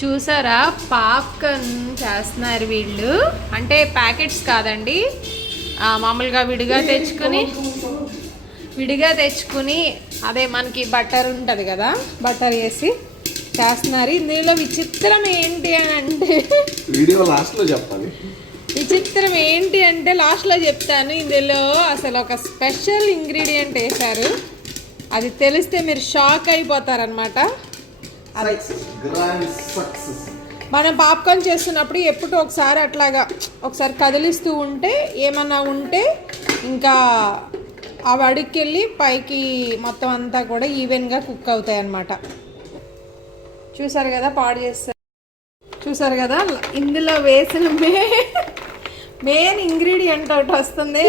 చూసారా పాప్కార్న్ చేస్తున్నారు వీళ్ళు. అంటే ప్యాకెట్స్ కాదండి, మామూలుగా విడిగా తెచ్చుకుని అదే మనకి బటర్ ఉంటుంది కదా, బటర్ వేసి చేస్తున్నారు. ఇందులో విచిత్రం ఏంటి అని అంటే వీడియో లాస్ట్లో చెప్పాలి. విచిత్రం ఏంటి అంటే లాస్ట్లో చెప్తాను. ఇందులో అసలు ఒక స్పెషల్ ఇంగ్రీడియంట్ వేశారు, అది తెలిస్తే మీరు షాక్ అయిపోతారనమాట. మనం పాప్కార్న్ చేస్తున్నప్పుడు ఎప్పుడు ఒకసారి అట్లాగా ఒకసారి కదిలిస్తూ ఉంటే ఏమన్నా ఉంటే ఇంకా అవి అడుక్కెళ్ళి పైకి మొత్తం అంతా కూడా ఈవెన్గా కుక్ అవుతాయి అన్నమాట. చూసారు కదా, పాడు చేస్తారు. చూసారు కదా, ఇందులో వేసిన మెయిన్ ఇంగ్రీడియంట్ ఒకటి వస్తుంది.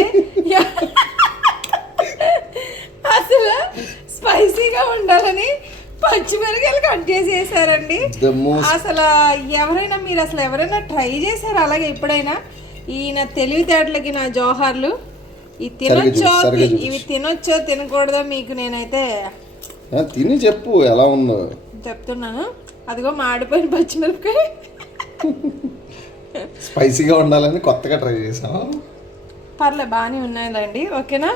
అసలు స్పైసీగా ఉండాలని పచ్చిమిరకాయలు కట్ చేసి వేసారండి. అసలు మీరు ఎవరైనా ట్రై చేశారు అలాగే ఎప్పుడైనా? ఈయన తెలివితేటలకి నా జోహార్లు. ఇవి తినొచ్చో తినకూడదో మీకు నేనైతే తిని చెప్పు ఎలా ఉందో చెప్తున్నాను. అదిగో మాడిపోయిన పచ్చిమిరపకాయ స్పైసీగా ఉండాలని కొత్తగా ట్రై చేసాం. పర్లే బాగానే ఉన్నాయండి. ఓకేనా?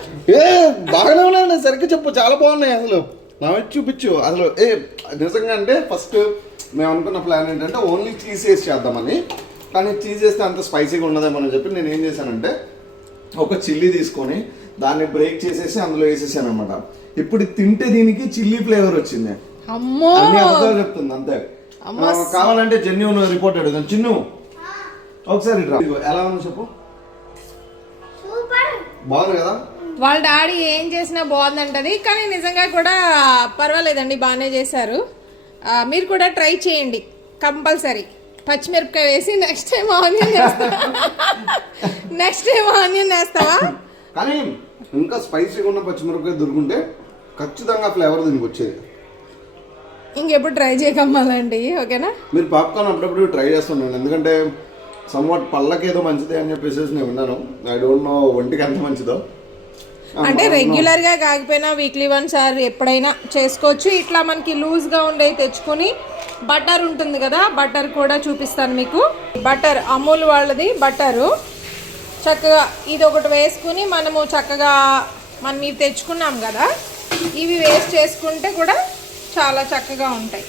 బాగానే ఉన్నాయండి. సరిగ్గా చెప్పు, చాలా బాగున్నాయి. అసలు నా చూపించు. అసలు నిజంగా అంటే ఫస్ట్ మేము అనుకున్న ప్లాన్ ఏంటంటే ఓన్లీ చీజ్ వేసి చేద్దామని, కానీ చీజ్ వేస్తే అంత స్పైసీగా ఉండదేమని చెప్పి నేను ఏం చేశానంటే ఒక చిల్లీ తీసుకొని దాన్ని బ్రేక్ చేసేసి అందులో వేసేసాను అనమాట. ఇప్పుడు తింటే దీనికి చిల్లీ ఫ్లేవర్ వచ్చింది. అన్ని అబద్ధాలు చెప్తుంది అంతే. కావాలంటే జెన్యూన్ రిపోర్ట్ అడుగుతాను. చిన్ను ఒకసారి ఎలా ఉంది చెప్పు. బాగుంది కదా? వాళ్ళ డాడీ ఏం చేసినా బాగుందంటది, కానీ నిజంగా కూడా పర్వాలేదండి, బాగానే చేశారు. మీరు కూడా ట్రై చేయండి కంపల్సరీ. పచ్చిమిరపకాయ వేసి నెక్స్ట్ టైం ఆనియన్ వేస్తావా? కానీ ఇంకా స్పైసీగా ఉన్న పచ్చిమిరపకాయ దొరుకుంటే ఖచ్చితంగా ఫ్లేవర్ దీనికి వచ్చేది. ఇంకెప్పుడు ట్రై చేయకమ్మాలండి. ఓకేనా? మీరు పాప్కార్న్ అప్పుడప్పుడు ట్రై చేస్తున్నాను, ఎందుకంటే సమ్వాట్ పళ్ళకేదో మంచిదే అని చెప్పేసి నేను విన్నాను. ఐ డోంట్ నో ఒంటికి ఎంత మంచిదో. అంటే రెగ్యులర్ గా కాకపోయినా వీక్లీ వన్స్ ఆర్ ఎప్పుడైనా చేసుకోవచ్చు. ఇట్లా మనకి లూజ్ గా ఉండేవి తెచ్చుకొని, బటర్ ఉంటుంది కదా, బటర్ కూడా చూపిస్తాను మీకు. బటర్ అమూల్ వాళ్ళది బటరు చక్కగా ఇది ఒకటి వేసుకుని మనము చక్కగా మనం ఇవి తెచ్చుకున్నాం కదా, ఇవి వేస్ట్ చేసుకుంటే కూడా చాలా చక్కగా ఉంటాయి.